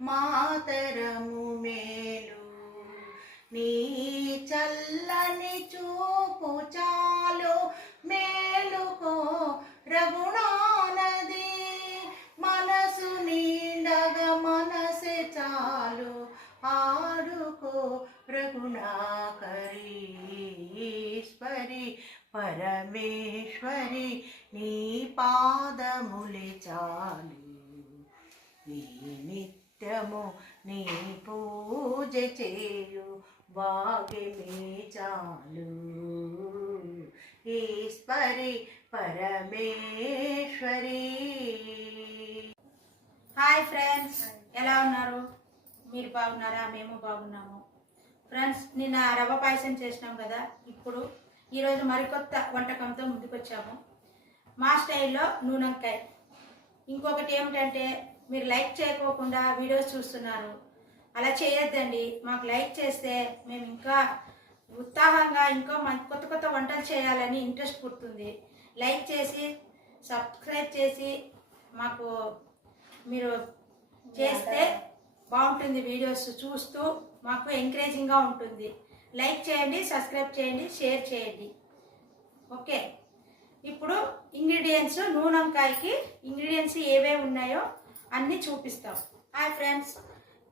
మాతరము మేలు. నీ చల్లని చూపు చాలు. మేలుకో రఘుణానది మనసు నిండగా మనసే చాలు. ఆడుకో రఘుణాకరీశ్వరి పరమేశ్వరి నీ పాదములే చాలు. నీ నిత్యము నీ పూజ చేయు భాగ్యమే చాలు. ఈశ్వరి పరమేశ్వరి. హాయ్ ఫ్రెండ్స్ ఎలా ఉన్నారు? మీరు బాగున్నారా? మేము బాగున్నాము. ఫ్రెండ్స్ నిన్న రవ్వ పాయసం చేసినాం కదా ఇప్పుడు ఈరోజు మరికొత్త వంటకంతో ముందుకొచ్చాము. మా స్టైల్లో నూనెంకాయ ఇంకొకటి ఏమిటంటే మీరు లైక్ చేయకోకుండా వీడియోస్ చూస్తున్నారు. అలా చేయొద్దండి. మాకు లైక్ చేస్తే మేము ఇంకా ఉత్సాహంగా ఇంకా మంచి కొత్త కొత్త వంటలు చేయాలని ఇంట్రెస్ట్ పుడుతుంది. లైక్ చేసి సబ్స్క్రైబ్ చేసి మాకు మీరు చేస్తే బాగుంటుంది వీడియోస్ చూస్తూ మాకు ఎంకరేజింగ్గా ఉంటుంది. లైక్ చేయండి సబ్స్క్రైబ్ చేయండి షేర్ చేయండి. ఓకే. ఇప్పుడు ఇంగ్రీడియంట్స్ నూనెంకాయకి ఇంగ్రీడియంట్స్ ఏవే ఉన్నాయో అన్నీ చూపిస్తాం. హాయ్ ఫ్రెండ్స్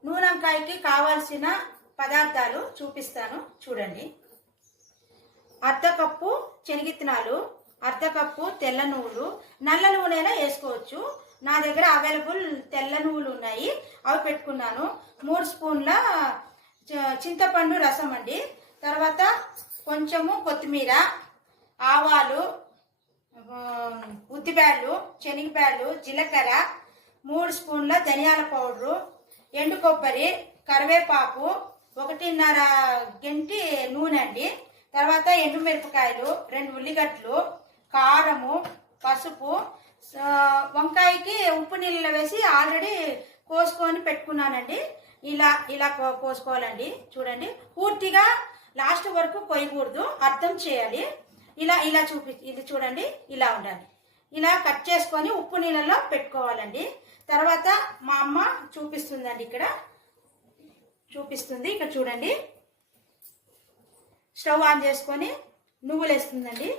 నూనెంకాయకి కావాల్సిన పదార్థాలు చూపిస్తాను. చూడండి. అర్ధ కప్పు శనగిత్తనాలు అర్ధ కప్పు తెల్ల నువ్వులు నల్ల నూనెనా వేసుకోవచ్చు. నా దగ్గర అవైలబుల్ తెల్ల నువ్వులు ఉన్నాయి. అవి పెట్టుకున్నాను. మూడు స్పూన్ల చ- చింతపండు రసం అండి. తర్వాత కొంచెము కొత్తిమీర ఆవాలు ఆ, ఉద్దిబ్యాళ్ళు శనగబ్యాళ్ళు జీలకర్ర మూడు స్పూన్ల ధనియాల పౌడరు ఎండు కొబ్బరి కరివేపాకు ఒకటిన్నర గంటి నూనె అండి. తర్వాత ఎండు మిరపకాయలు రెండు ఉల్లిగడ్డలు కారము పసుపు వంకాయకి ఉప్పు నీళ్ళలో వేసి ఆల్రెడీ కోసుకొని పెట్టుకున్నానండి. ఇలా ఇలా కో- కోసుకోవాలండి. చూడండి. పూర్తిగా లాస్ట్ వరకు కొయ్యకూడదు. అర్థం చేయాలి. ఇలా ఇలా చూపి ఇది చూడండి. ఇలా ఉండాలి. ఇలా కట్ చేసుకొని ఉప్పు నీళ్ళలో పెట్టుకోవాలండి. తర్వాత మా అమ్మ చూపిస్తుందండి ఇక్కడ. చూపిస్తుంది. ఇక్కడ చూడండి. స్టవ్ ఆన్ చేసుకొని నువ్వులు వేస్తుందండి.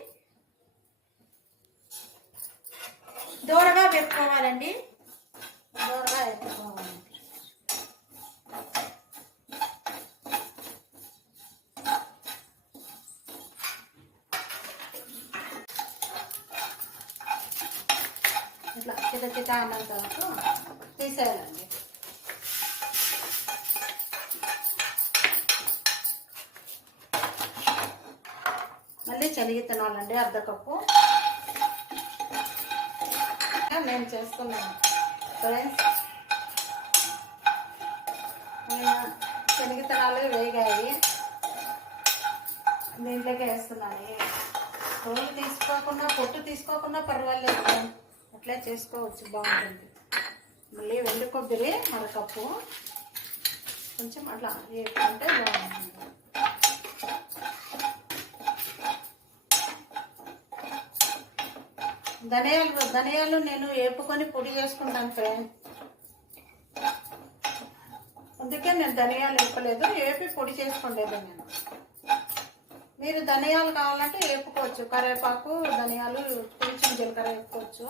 దూరగా పెట్టుకోవాలండి దూరగా ఎత్తుకోవాలి ఇట్లా అన్నంత వరకు తీసేయాలండి. మళ్ళీ శనగిత్తనాలండి అర్ధ కప్పు నేను చేసుకున్నాను ఫ్రెండ్స్. నేను వేగాయి. దీంట్లోకి వేస్తున్నాను. తోలు తీసుకోకుండా పొట్టు తీసుకోకుండా పర్వాలేదు. అట్లా చేసుకోవచ్చు బాగుంటుంది. మళ్ళీ వెండి కొబ్బరి మరకప్పు. కొంచెం అట్లా వేసుకుంటే బాగుంటుంది. ధనియాలు ధనియాలు నేను వేపుకొని పొడి చేసుకుంటాను ఫ్రెండ్. అందుకే నేను ధనియాలు వేపలేదు వేపి పొడి చేసుకోలేదు నేను. మీరు ధనియాలు కావాలంటే వేపుకోవచ్చు. కరివేపాకు ధనియాలు జీలకర్ర వేసుకోవచ్చు.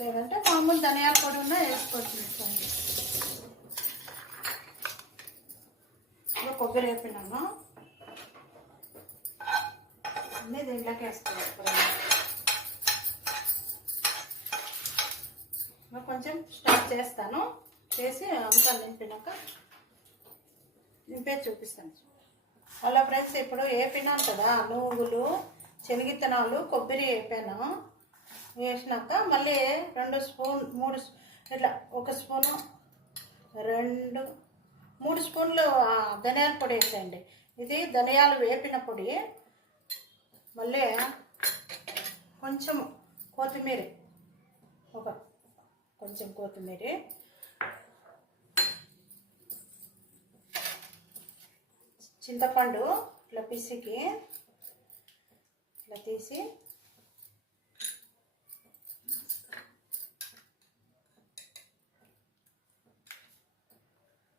లేదంటే మామూలు ధనియాల పొడి ఉన్నా వేసుకోవచ్చు చూడండి. కొబ్బరి వేపినాను అన్నీ దీంట్లోకి వేసుకోవాలి. కొంచెం స్టార్ట్ చేస్తాను. చేసి అంతా నింపినాక నింపే చూపిస్తాను. అలా ఫ్రెండ్స్ ఇప్పుడు వేపినాను కదా నువ్వులు శనగిత్తనాలు కొబ్బరి వేపాను. వేసినాక మళ్ళీ రెండు స్పూన్ మూడు ఇట్లా ఒక స్పూను రెండు మూడు స్పూన్లు ధనియాల పొడి వేసేయండి. ఇది ధనియాలు వేపిన పొడి. మళ్ళీ కొంచెం కొత్తిమీర. ఒక కొంచెం కొత్తిమీర. చింతపండు ఇట్లా పిసికి ఇట్లా తీసి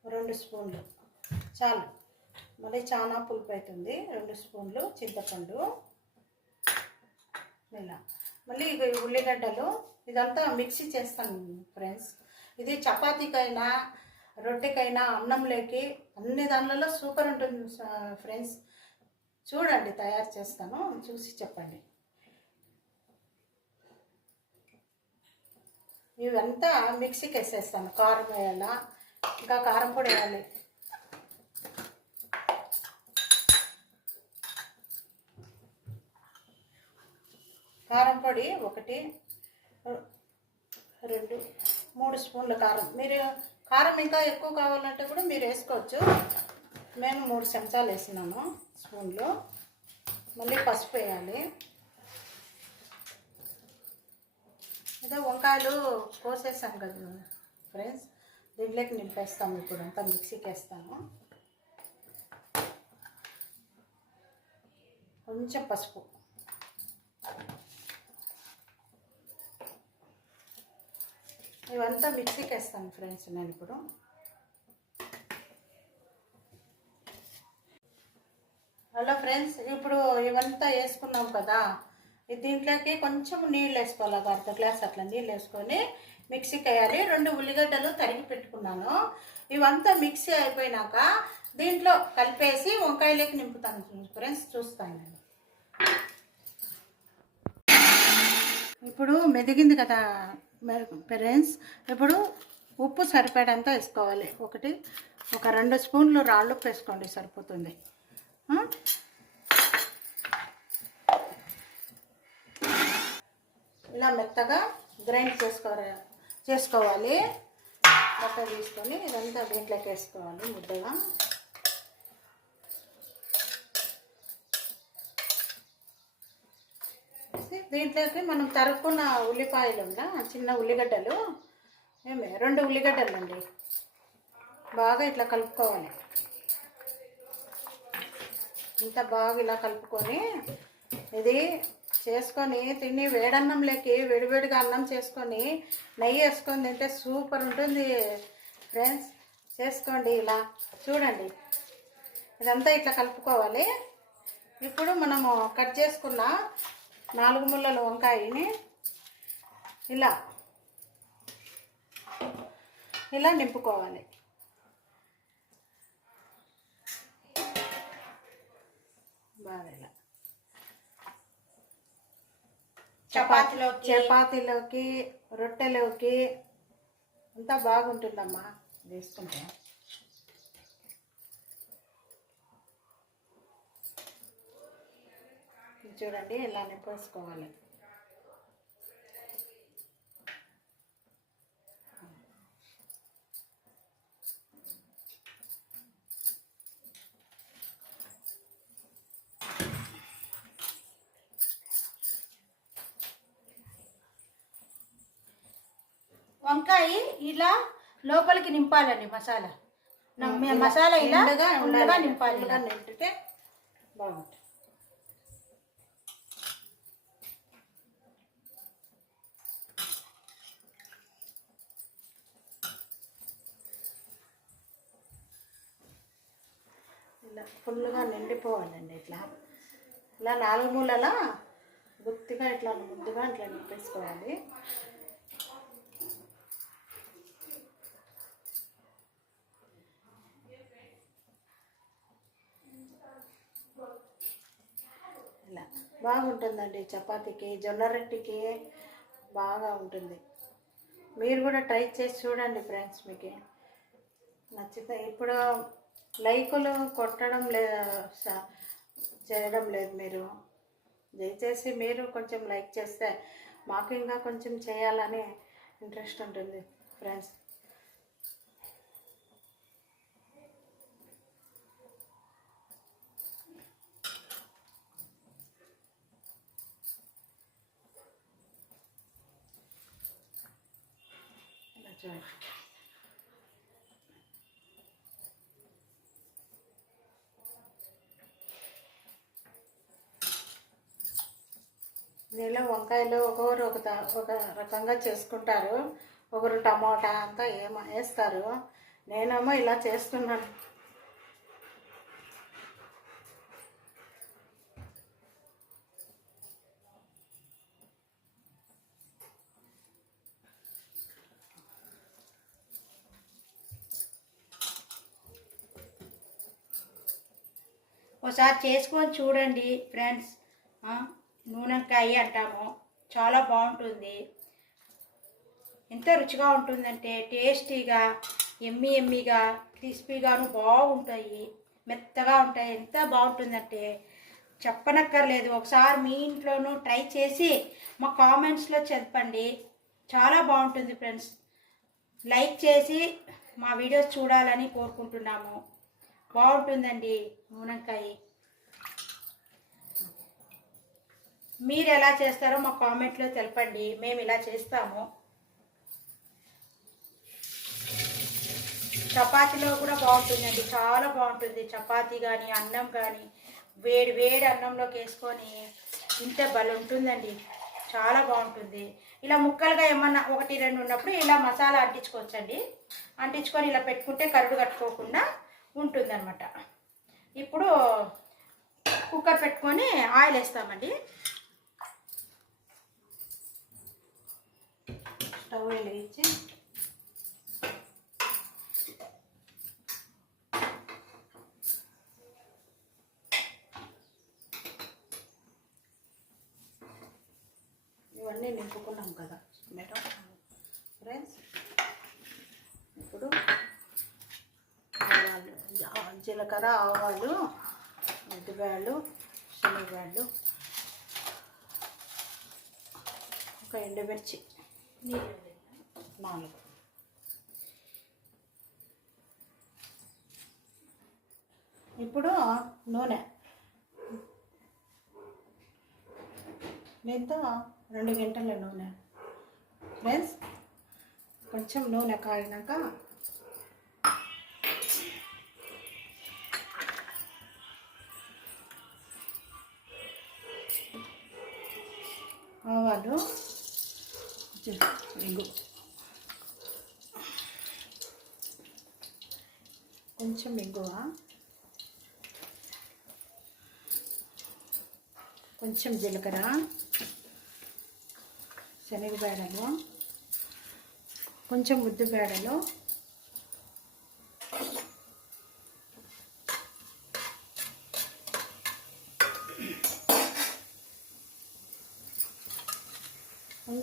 రెండు స్పూన్లు. చాలు. మళ్ళీ చాలా పులుపు అవుతుంది రెండు స్పూన్లు చింతపండు. ఇలా. మళ్ళీ ఇక ఉల్లిగడ్డలు. ఇదంతా మిక్సీ చేస్తాను ఫ్రెండ్స్. ఇది చపాతీకైనా రొట్టెకైనా అన్నంలోకి అన్ని దానిలలో సూపర్ ఉంటుంది ఫ్రెండ్స్. చూడండి తయారు చేస్తాను. చూసి చెప్పండి. ఇవంతా మిక్సీకి వేసేస్తాను. కారం వేయాలా? ఇంకా కారం కూడా వేయాలి. కారం పొడి ఒకటి రెండు మూడు స్పూన్ల కారం. మీరు కారం ఇంకా ఎక్కువ కావాలంటే కూడా మీరు వేసుకోవచ్చు. నేను మూడు చెంచాలు వేసినాను స్పూన్లు. మళ్ళీ పసుపు వేయాలి. ఇదే వంకాయలు కోసేసాం కదా ఫ్రెండ్స్. దీంట్లోకి నింపేస్తాము ఇప్పుడు అంతా మిక్సీకి వేస్తాను కొంచెం పసుపు. ఇవంతా మిక్సీకి వేస్తాను ఫ్రెండ్స్ నేను ఇప్పుడు. హలో ఫ్రెండ్స్ ఇప్పుడు ఇవంతా వేసుకున్నాం కదా. దీంట్లోకి కొంచెం నీళ్ళు వేసుకోవాలి ఒక అర్ధ గ్లాస్ అట్లా నీళ్ళు వేసుకొని మిక్సీకి వేయాలి రెండు ఉల్లిగడ్డలు తరిగి పెట్టుకున్నాను. ఇవంతా మిక్సీ అయిపోయినాక దీంట్లో కలిపేసి వంకాయలోకి నింపుతాను ఫ్రెండ్స్ చూస్తాను నేను. ఇప్పుడు మెదిగింది కదా ఫ్రెండ్స్ ఇప్పుడు ఉప్పు సరిపడంత వేసుకోవాలి. ఒకటి ఒక రెండు స్పూన్లు రాళ్ళు ఉప్పు వేసుకోండి సరిపోతుంది. ఇలా మెత్తగా గ్రైండ్ చేసుకోవాలి. చేసుకోవాలి. పక్క తీసుకొని ఇదంతా దీంట్లోకి వేసుకోవాలి ముద్దగా. దీంట్లోకి మనం తరుక్కున్న ఉల్లిపాయలు ఉందా? చిన్న ఉల్లిగడ్డలు. ఏమే రెండు ఉల్లిగడ్డలు అండి బాగా ఇట్లా కలుపుకోవాలి. ఇంత బాగా ఇలా కలుపుకొని ఇది చేసుకొని తిని వేడన్నంలోకి వేడివేడిగా అన్నం చేసుకొని నెయ్యి వేసుకొని తింటే సూపర్ ఉంటుంది ఫ్రెండ్స్. చేసుకోండి ఇలా. చూడండి. ఇదంతా ఇట్లా కలుపుకోవాలి. ఇప్పుడు మనము కట్ చేసుకున్న నాలుగు ముళ్ళల వంకాయని ఇలా. ఇలా నింపుకోవాలి. బాగా ఇలా. చపాతీలోకి చపాతీలోకి రొట్టెలోకి అంతా బాగుంటుందమ్మా. వేసుకుంటే. చూడండి ఇలా నింపేసుకోవాలి వంకాయ ఇలా లోపలికి నింపాలండి మసాలా. మసాలా ఇలా ఉండగా. నింపాలి. నిండుగా నింపితే బాగుంటుంది. ఇలా ఫుల్గా నిండిపోవాలండి ఇట్లా. ఇలా నాలుగు మూలల గుత్తిగా ఇట్లా ముద్దుగా ఇట్లా నింపేసుకోవాలి ఇలా బాగుంటుందండి చపాతీకి జొన్న రొట్టెకి బాగా ఉంటుంది. మీరు కూడా ట్రై చేసి చూడండి ఫ్రెండ్స్ మీకు. నచ్చితే ఇప్పుడు లైకులు కొట్టడం లేదు చేయడం లేదు మీరు. దయచేసి మీరు కొంచెం లైక్ చేస్తే మాకు ఇంకా కొంచెం చేయాలని ఇంట్రెస్ట్ ఉంటుంది ఫ్రెండ్స్ ఇలా చూడండి దీనిలో వంకాయలు ఒక్కొక్కరు ఒక ఒక రకంగా చేసుకుంటారు. ఒకరు టమాటా అంతా ఏమ వేస్తారు నేనేమో ఇలా చేస్తున్నాను. ఒకసారి చేసుకొని చూడండి ఫ్రెండ్స్. నూనెకాయ అంటాము. చాలా బాగుంటుంది. ఎంత రుచిగా ఉంటుందంటే టేస్టీగా ఎమ్మి ఎమ్మిగా క్రిస్పీగాను బాగుంటాయి. మెత్తగా ఉంటాయి. ఎంత బాగుంటుందంటే చెప్పనక్కర్లేదు. ఒకసారి మీ ఇంట్లోనూ ట్రై చేసి మా కామెంట్స్లో చెప్పండి. చాలా బాగుంటుంది ఫ్రెండ్స్. లైక్ చేసి మా వీడియోస్ చూడాలని కోరుకుంటున్నాము. బాగుంటుందండి నూనెకాయ. మీరు ఎలా చేస్తారో మా కామెంట్లో తెలపండి. మేము ఇలా చేస్తాము. చపాతీలో కూడా బాగుంటుందండి. చాలా బాగుంటుంది. చపాతీ కానీ అన్నం కానీ వేడి వేడి అన్నంలోకి వేసుకొని ఇంత బలం ఉంటుందండి. చాలా బాగుంటుంది. ఇలా ముక్కలుగా ఏమన్నా ఒకటి రెండు ఉన్నప్పుడు ఇలా మసాలా అంటించుకోవచ్చండి. అంటించుకొని ఇలా పెట్టుకుంటే కరుడు కట్టుకోకుండా ఉంటుందన్నమాట. ఇప్పుడు కుక్కర్ పెట్టుకొని ఆయిల్ వేస్తామండి. స్టవ్ వెలిగించి ఇవన్నీ నింపుకున్నాం కదా. టమాటో ఫ్రెండ్స్ ఇప్పుడు ఆవాలు జీలకర్ర ఆవాలు ఉద్దిబ్యాళ్ళు శనగబ్యాళ్ళు ఒక ఎండుమిర్చి. నాలుగు ఇప్పుడు నూనె. దీంతో రెండు గంటల నూనె. ఫ్రెండ్స్ కొంచెం నూనె కాగినాక ఆవాలు ఇంగు కొంచెం ఇంగువ కొంచెం జీలకర్ర శనగబేడలు కొంచెం ముద్దు బేడలు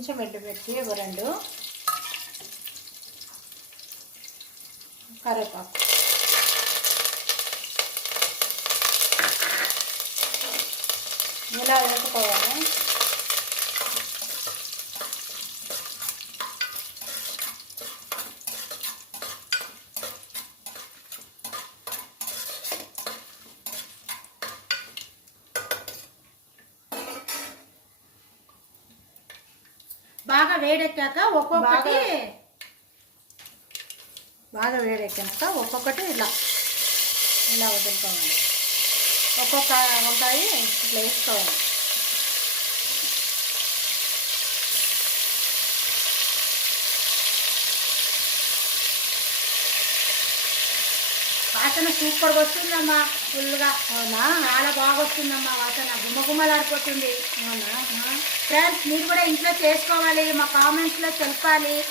కొంచెం ఎండుమిర్చి ఒక రెండు. కరివేపాకు. ఇలా వేసుకోవాలి. బాగా వేడెక్కాక ఒక్కొక్కటి బాగా- వేడెక్కాక ఒక్కొక్కటి ఇలా ఇలా వదులుకోవాలి. ఒక్కొక్క వంకాయ ఇట్లా వేసుకోవాలి. వాసన సూపర్గా వస్తుందమ్మా ఫుల్గా. అవునా? చాలా బాగా వస్తుందమ్మా వాసన. గుమ్మగుమ్మలాడిపోతుంది. అవునా? ఫ్రెండ్స్ మీరు కూడా ఇంట్లో చేసుకోవాలి మా కామెంట్స్లో తెలపాలి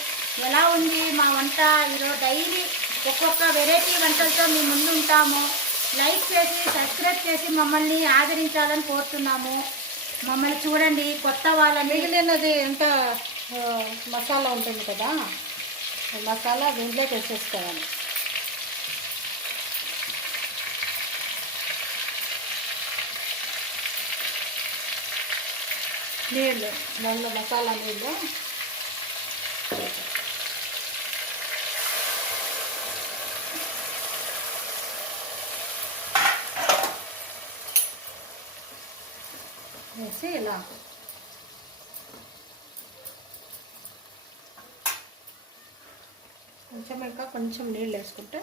ఎలా ఉంది మా వంట? ఈరోజు డైలీ ఒక్కొక్క వెరైటీ వంటలతో మేము ముందు ఉంటాము. లైక్ చేసి సబ్స్క్రైబ్ చేసి మమ్మల్ని ఆదరించాలని కోరుతున్నాము. మమ్మల్ని చూడండి కొత్త వాళ్ళని. మిగిలినది ఎంత మసాలా ఉంటుంది కదా? మసాలా దీంట్లోకి తెచ్చేసుకోవాలి నీళ్ళు దానిలో మసాలా నీళ్ళు. వేసి ఇలా. కొంచెం ఇంకా కొంచెం నీళ్ళు వేసుకుంటే.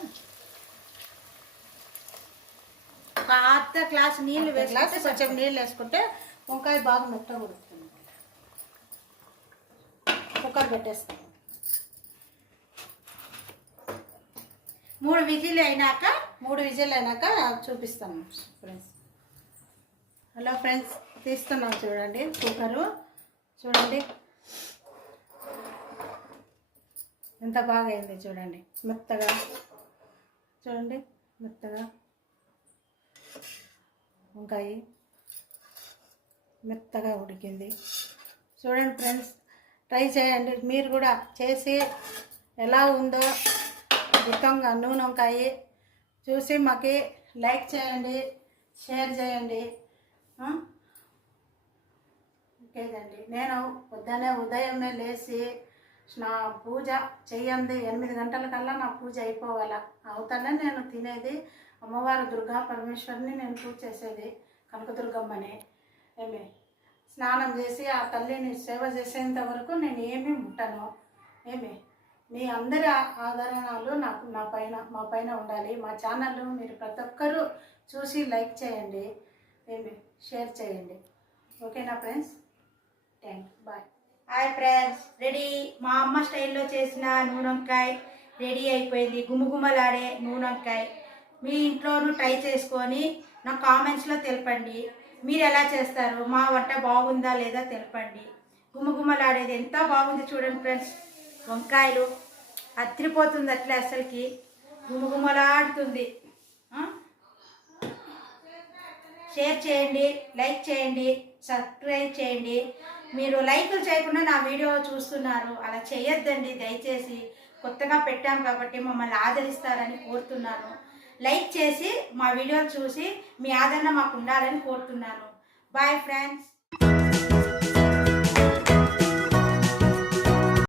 ఒక అర్ధ గ్లాస్ గ్లాస్ వేసుకుంటే కొంచెం. నీళ్ళు వేసుకుంటే వంకాయ బాగా మెత్తగా ఉడుకుతుంది కుక్కర్ పెట్టేస్తాం మూడు విజిల్ అయినాక మూడు విజిల్ అయినాక చూపిస్తాము ఫ్రెండ్స్. హలో ఫ్రెండ్స్ తీస్తున్నాం చూడండి కుక్కరు. చూడండి. ఎంత బాగా అయింది చూడండి. మెత్తగా. చూడండి మెత్తగా. వంకాయ. మెత్తగా ఉడికింది. చూడండి ఫ్రెండ్స్ ట్రై చేయండి. మీరు కూడా చేసి ఎలా ఉందో గుత్తంగా నూనె వంకాయ చూసి మాకు లైక్ చేయండి షేర్ చేయండి. ఇంకేదండి? నేను పొద్దునే ఉదయమే లేచి నా పూజ చేయండి ఎనిమిది గంటల కల్లా నా పూజ అయిపోవాలా? అవుతానే నేను తినేది. అమ్మవారు దుర్గా పరమేశ్వరిని నేను పూజ చేసేది కనకదుర్గమ్మని. ఏమే? స్నానం చేసి ఆ తల్లిని సేవ చేసేంత వరకు నేను ఏమీ ముట్టను. ఏమి? మీ అందరి ఆదరణలు నాకు నా పైన మా పైన ఉండాలి. మా ఛానల్ మీరు ప్రతి ఒక్కరూ చూసి లైక్ చేయండి. ఏమి? షేర్ చేయండి. ఓకేనా friends? Thank bye. Hi friends. Ready? మా అమ్మ స్టైల్లో చేసిన నూనెంకాయ రెడీ అయిపోయింది. గుమగుమలాడే నూనెంకాయ. మీ ఇంట్లోనూ ట్రై చేసుకొని నా కామెంట్స్లో తెలపండి. మీరు ఎలా చేస్తారు? మా వంట బాగుందా లేదా తెలపండి. గుమగుమలాడేది ఎంత బాగుంది చూడండి ఫ్రెండ్స్. వంకాయలు అత్రిపోతుంది అట్లా అసలుకి. గుమగుమలాడుతుంది. షేర్ చేయండి లైక్ చేయండి సబ్స్క్రైబ్ చేయండి. మీరు లైకులు చేయకుండా నా వీడియో చూస్తున్నారు. అలా చేయొద్దండి దయచేసి. కొత్తగా పెట్టాం కాబట్టి మమ్మల్ని ఆదరిస్తారని కోరుతున్నాను. లైక్ చేసి మా వీడియో చూసి మీ ఆదరణ మాకు ఉండాలని కోరుతున్నాను. Bye friends